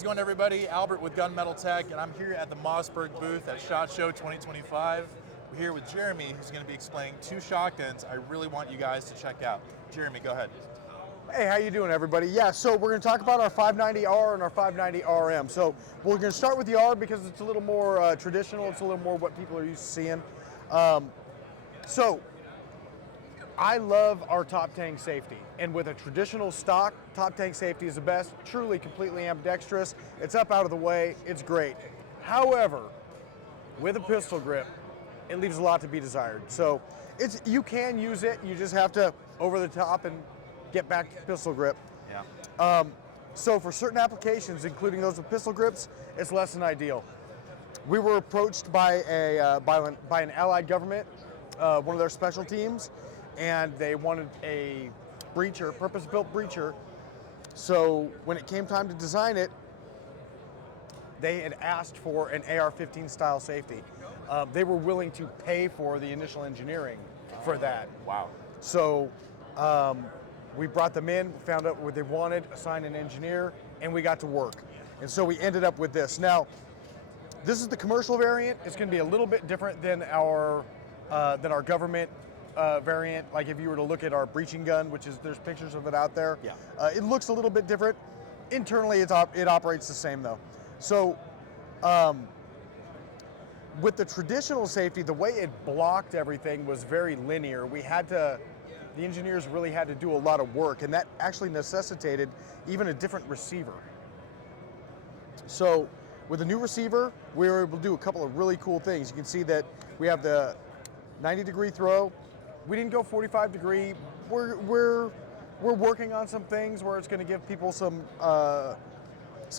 How's it going, everybody? Albert with Gunmetal Tech, and I'm here at the Mossberg booth at SHOT Show 2025. We're here with Jeremy, who's going to be explaining two shotguns I really want you guys to check out. Jeremy, go ahead. Hey, how you doing, everybody? Yeah, so we're going to talk about our 590R and our 590RM. So we're going to start with the R because it's a little more traditional. It's a little more what people are used to seeing. So I love our top tank safety, and with a traditional stock, top tank safety is the best, truly completely ambidextrous. It's up out of the way, it's great. However, with a pistol grip, it leaves a lot to be desired. So you can use it, you just have to over the top and get back to pistol grip. Yeah. So for certain applications, including those with pistol grips, it's less than ideal. We were approached by an allied government, one of their special teams, and they wanted a breacher, purpose-built breacher. So when it came time to design it, they had asked for an AR-15 style safety. They were willing to pay for the initial engineering for that. Wow. So we brought them in, found out what they wanted, assigned an engineer, and we got to work. And so we ended up with this. Now, this is the commercial variant. It's going to be a little bit different than our government variant. Like if you were to look at our breaching gun, which is, there's pictures of it out there. Yeah. It looks a little bit different. Internally, it operates the same though. So with the traditional safety, the way it blocked everything was very linear. The engineers really had to do a lot of work, and that actually necessitated even a different receiver. So with a new receiver, we were able to do a couple of really cool things. You can see that we have the 90-degree throw. We didn't go 45 degree. We're working on some things where it's going to give people some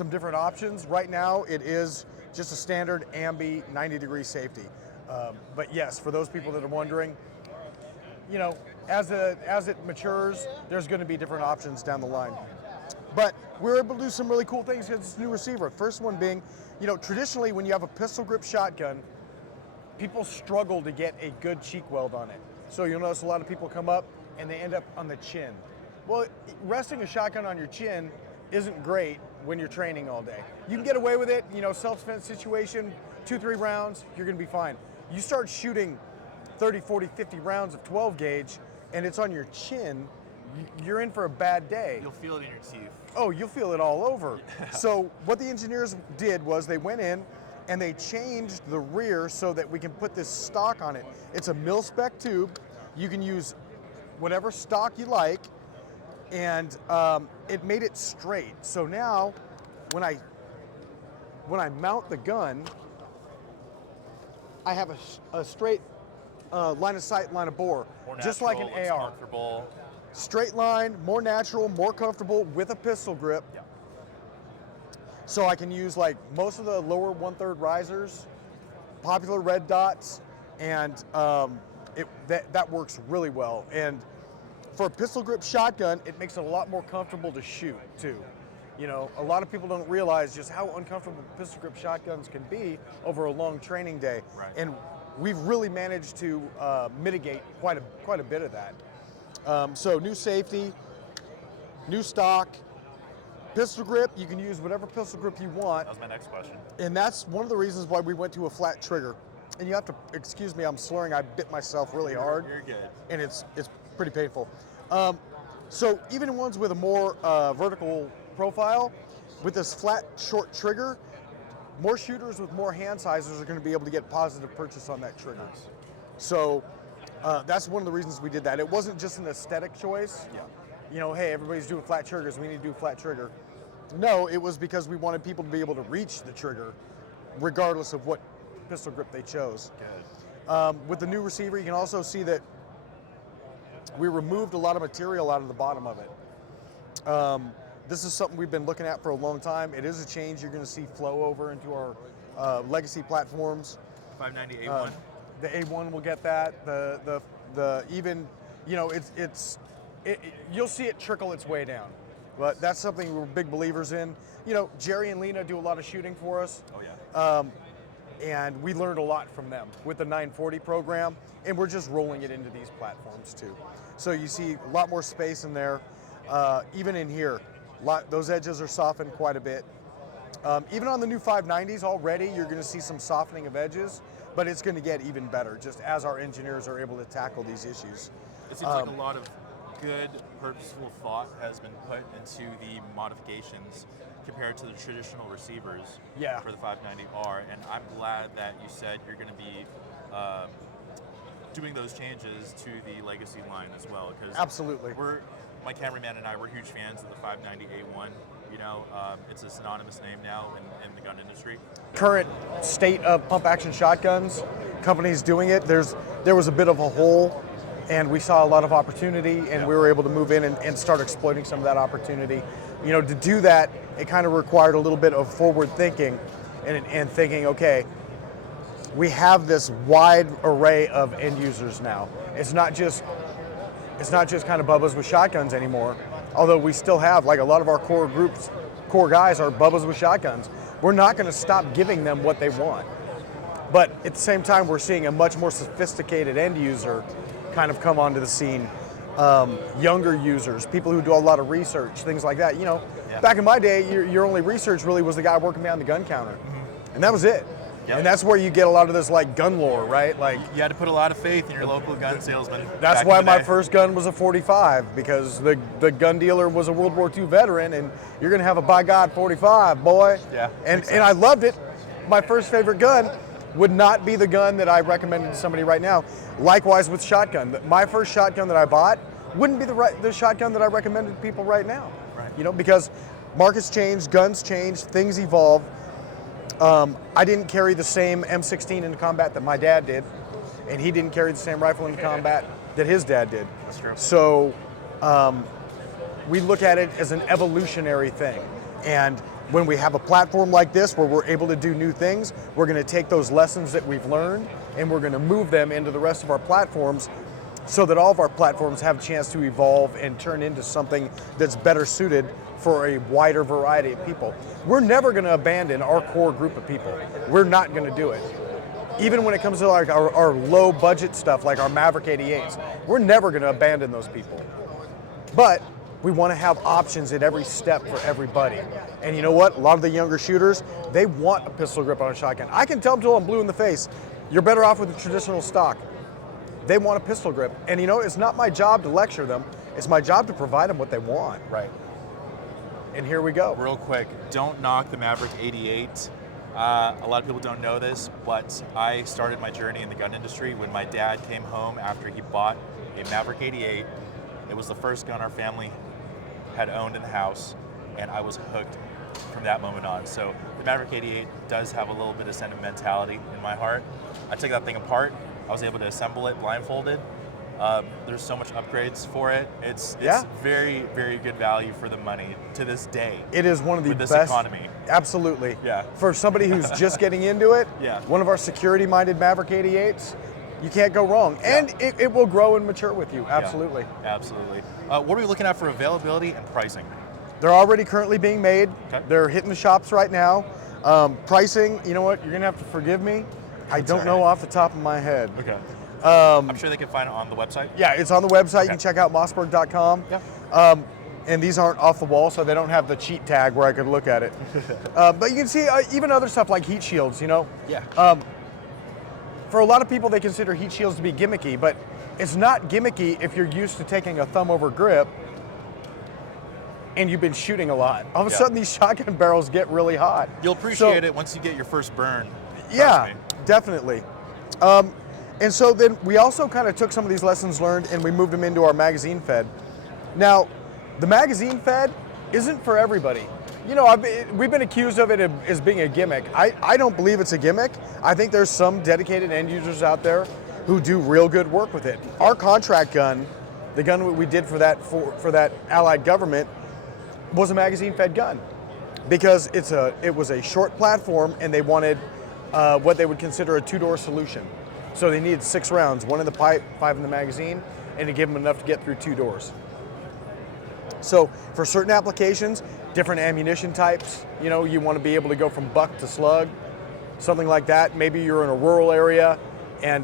different options. Right now, it is just a standard ambi 90-degree safety. But yes, for those people that are wondering, you know, as it matures, there's going to be different options down the line. But we're able to do some really cool things because it's a new receiver. First one being, you know, traditionally when you have a pistol grip shotgun, people struggle to get a good cheek weld on it. So you'll notice a lot of people come up and they end up on the chin. Well, resting a shotgun on your chin isn't great when you're training all day. You can get away with it, you know, self-defense situation, 2-3 rounds, you're gonna be fine. You start shooting 30, 40, 50 rounds of 12 gauge and it's on your chin, you're in for a bad day. You'll feel it in your teeth. Oh, you'll feel it all over. Yeah. So what the engineers did was they went in and they changed the rear so that we can put this stock on it. It's a mil-spec tube. You can use whatever stock you like, and it made it straight. So now, when I mount the gun, I have a straight line of sight, line of bore, just like an AR. Comfortable. Straight line, more natural, more comfortable with a pistol grip. Yeah. So I can use like most of the lower 1/3 risers, popular red dots, and that works really well. And for a pistol grip shotgun, it makes it a lot more comfortable to shoot too. You know, a lot of people don't realize just how uncomfortable pistol grip shotguns can be over a long training day. Right. And we've really managed to mitigate quite a bit of that. So new safety, new stock, pistol grip. You can use whatever pistol grip you want. That was my next question. And that's one of the reasons why we went to a flat trigger. And you have to excuse me, I'm slurring. I bit myself really hard. You're good. And it's pretty painful. So even ones with a more vertical profile, with this flat short trigger, more shooters with more hand sizes are going to be able to get positive purchase on that trigger. Nice. So that's one of the reasons we did that. It wasn't just an aesthetic choice. Yeah. You know, hey, everybody's doing flat triggers, we need to do a flat trigger. No, it was because we wanted people to be able to reach the trigger regardless of what pistol grip they chose. Good. With the new receiver, you can also see that we removed a lot of material out of the bottom of it. This is something we've been looking at for a long time. It is a change you're going to see flow over into our legacy platforms. 590A1. The A1 will get that. The even, you know, you'll see it trickle its way down. But that's something we're big believers in. You know, Jerry and Lena do a lot of shooting for us. Oh yeah. And we learned a lot from them with the 940 program, and we're just rolling it into these platforms too. So you see a lot more space in there. Even in here, those edges are softened quite a bit. Even on the new 590s already, you're going to see some softening of edges, but it's going to get even better just as our engineers are able to tackle these issues. It seems like a lot of good, purposeful thought has been put into the modifications compared to the traditional receivers for the 590R, and I'm glad that you said you're going to be doing those changes to the legacy line as well. Because absolutely, my cameraman and I, we're huge fans of the 590A1. You know, it's a synonymous name now in the gun industry. Current state of pump action shotguns, companies doing it, there was a bit of a hole, and we saw a lot of opportunity, and we were able to move in and start exploiting some of that opportunity. You know, to do that, it kind of required a little bit of forward thinking and thinking, okay, we have this wide array of end users now. It's not just kind of Bubbas with shotguns anymore, although we still have, like, a lot of our core guys are Bubbas with shotguns. We're not going to stop giving them what they want. But at the same time, we're seeing a much more sophisticated end user kind of come onto the scene. Younger users, people who do a lot of research, things like that. You know, back in my day, your only research really was the guy working behind the gun counter. And that was it. Yep. And that's where you get a lot of this, like, gun lore, right? Like, you had to put a lot of faith in your local gun salesman. That's why my first gun was a 45, because the gun dealer was a World War II veteran, and you're gonna have a by God 45, boy. Yeah. And I loved it. My first favorite gun would not be the gun that I recommended to somebody right now. Likewise with shotgun. My first shotgun that I bought wouldn't be the shotgun that I recommended to people right now. Right. You know, because markets change, guns change, things evolve. I didn't carry the same M16 into combat that my dad did, and he didn't carry the same rifle into combat that his dad did. That's true. So we look at it as an evolutionary thing. And when we have a platform like this where we're able to do new things, we're going to take those lessons that we've learned and we're going to move them into the rest of our platforms so that all of our platforms have a chance to evolve and turn into something that's better suited for a wider variety of people. We're never going to abandon our core group of people. We're not going to do it. Even when it comes to, like, our low budget stuff, like our Maverick 88s, we're never going to abandon those people. But we want to have options at every step for everybody. And you know what? A lot of the younger shooters, they want a pistol grip on a shotgun. I can tell them till I'm blue in the face, you're better off with the traditional stock. They want a pistol grip. And you know, it's not my job to lecture them. It's my job to provide them what they want. Right. And here we go. Real quick, don't knock the Maverick 88. A lot of people don't know this, but I started my journey in the gun industry when my dad came home after he bought a Maverick 88. It was the first gun our family had owned in the house, and I was hooked from that moment on. So the Maverick 88 does have a little bit of sentimentality in my heart. I took that thing apart. I was able to assemble it blindfolded. There's so much upgrades for it. It's very, very good value for the money to this day. It is one of the with this best. economy. Absolutely. Yeah. For somebody who's just getting into it, Yeah. one of our security-minded Maverick 88s, you can't go wrong. And it will grow and mature with you. Absolutely. Yeah, absolutely. What are we looking at for availability and pricing? They're already currently being made. Okay. They're hitting the shops right now. Pricing, you know what? You're going to have to forgive me. I don't know off the top of my head. Okay. I'm sure they can find it on the website. Yeah, it's on the website. Okay. You can check out mossberg.com. Yeah. And these aren't off the wall, so they don't have the cheat tag where I could look at it. But you can see even other stuff like heat shields, you know? Yeah. For a lot of people, they consider heat shields to be gimmicky, but it's not gimmicky if you're used to taking a thumb over grip and you've been shooting a lot. All of a sudden, these shotgun barrels get really hot. You'll appreciate it once you get your first burn. Yeah, definitely. And so then we also kind of took some of these lessons learned and we moved them into our magazine fed. Now, the magazine fed isn't for everybody. You know, we've been accused of it as being a gimmick. I don't believe it's a gimmick. I think there's some dedicated end users out there who do real good work with it. Our contract gun, the gun we did for that allied government, was a magazine fed gun because it was a short platform and they wanted what they would consider a two-door solution. So they needed 6 rounds, 1 in the pipe, 5 in the magazine, and to give them enough to get through 2 doors. So for certain applications, different ammunition types, you know, you want to be able to go from buck to slug, something like that. Maybe you're in a rural area and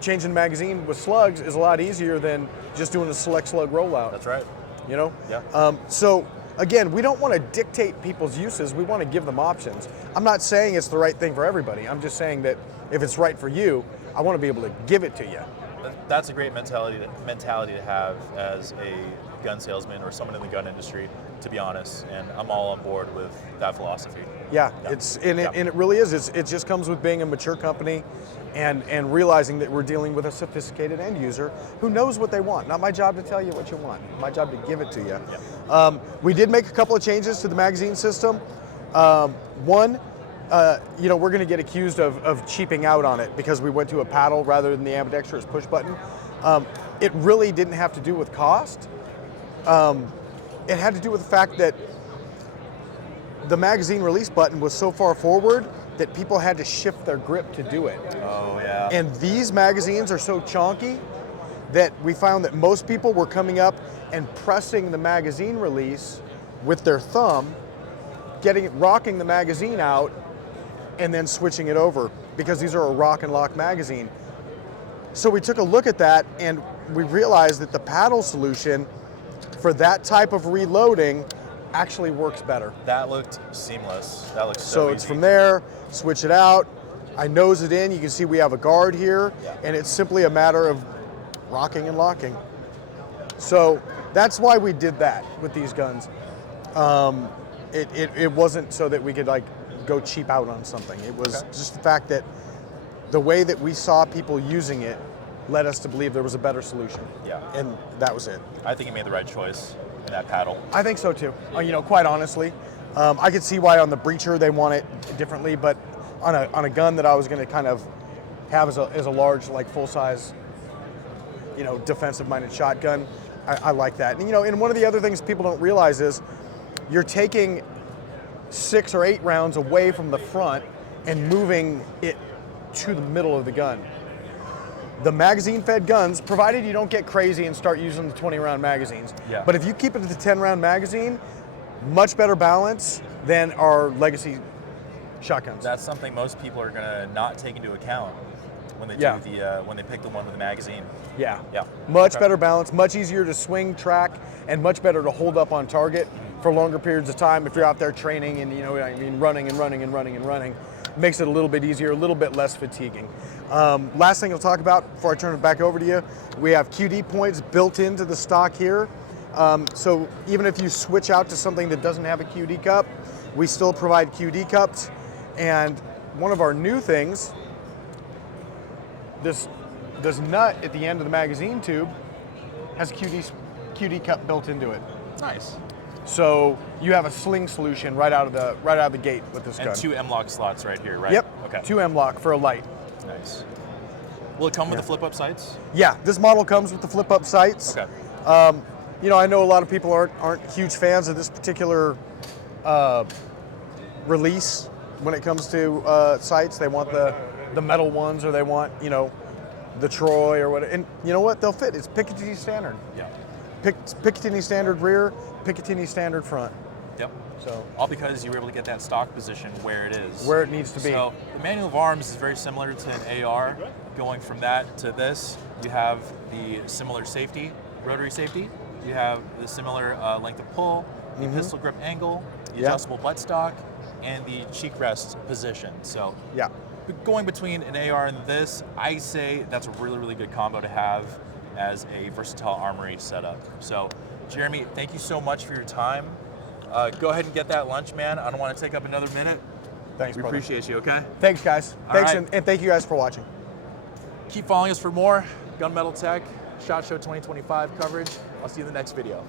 changing the magazine with slugs is a lot easier than just doing a select slug rollout. That's right. You know? Yeah. So again, we don't want to dictate people's uses. We want to give them options. I'm not saying it's the right thing for everybody. I'm just saying that if it's right for you, I want to be able to give it to you. That's a great mentality to have as a gun salesman or someone in the gun industry, to be honest. And I'm all on board with that philosophy. Yeah, Yeah. and it really is. It just comes with being a mature company and realizing that we're dealing with a sophisticated end user who knows what they want. Not my job to tell you what you want. My job to give it to you. Yeah. We did make a couple of changes to the magazine system. One, we're going to get accused of cheaping out on it because we went to a paddle rather than the ambidextrous push button. It really didn't have to do with cost. It had to do with the fact that the magazine release button was so far forward that people had to shift their grip to do it. Oh, yeah. And these magazines are so chonky that we found that most people were coming up and pressing the magazine release with their thumb, rocking the magazine out, and then switching it over because these are a rock and lock magazine. So we took a look at that and we realized that the paddle solution for that type of reloading actually works better. That looked seamless. That looks So so it's easy. from there, switch it out, I nose it in, you can see we have a guard here, Yeah. and it's simply a matter of rocking and locking. So that's why we did that with these guns. It wasn't so that we could like go cheap out on something. It was just the fact that the way that we saw people using it led us to believe there was a better solution. Yeah. And that was it. I think you made the right choice in that paddle. I think so too. Quite honestly, I could see why on the breacher they want it differently, but on a gun that I was going to kind of have as a large, like full size, defensive-minded shotgun, I like that. And one of the other things people don't realize is you're taking 6 or 8 rounds away from the front and moving it to the middle of the gun. The magazine-fed guns, provided you don't get crazy and start using the 20-round magazines. Yeah. But if you keep it to the 10-round magazine, much better balance than our legacy shotguns. That's something most people are gonna not take into account when they Yeah. do when they pick the one with the magazine. Yeah. Yeah. Much Okay. better balance, much easier to swing, track, and much better to hold up on target for longer periods of time if you're out there training and running and running and running and running. Makes it a little bit easier, a little bit less fatiguing. Last thing I'll talk about before I turn it back over to you, we have QD points built into the stock here. So even if you switch out to something that doesn't have a QD cup, we still provide QD cups. And one of our new things, this nut at the end of the magazine tube has a QD cup built into it. Nice. So you have a sling solution right out of the gate with this gun. And 2 M-LOK slots right here, right? Yep. Okay. 2 M-LOK for a light. Nice. Will it come with the flip-up sights? Yeah, this model comes with the flip-up sights. Okay. I know a lot of people aren't huge fans of this particular release when it comes to sights. They want the metal ones, or they want the Troy or whatever. And you know what? They'll fit. It's Picatinny standard. Yeah. Picatinny standard rear, Picatinny standard front. Yep. So All because you were able to get that stock position where it is. where it needs to be. So the manual of arms is very similar to an AR. Going from that to this, you have the similar safety, rotary safety. You have the similar length of pull, the pistol grip angle, the Yeah. adjustable buttstock, and the cheek rest position. So Yeah. going between an AR and this, I say that's a really, really good combo to have as a versatile armory setup. So Jeremy, thank you so much for your time. Go ahead and get that lunch, man. I don't want to take up another minute. Thanks, We brother. appreciate you, okay? Thanks, guys. All Thanks, right. and thank you guys for watching. Keep following us for more Gunmetal Tech SHOT Show 2025 coverage. I'll see you in the next video.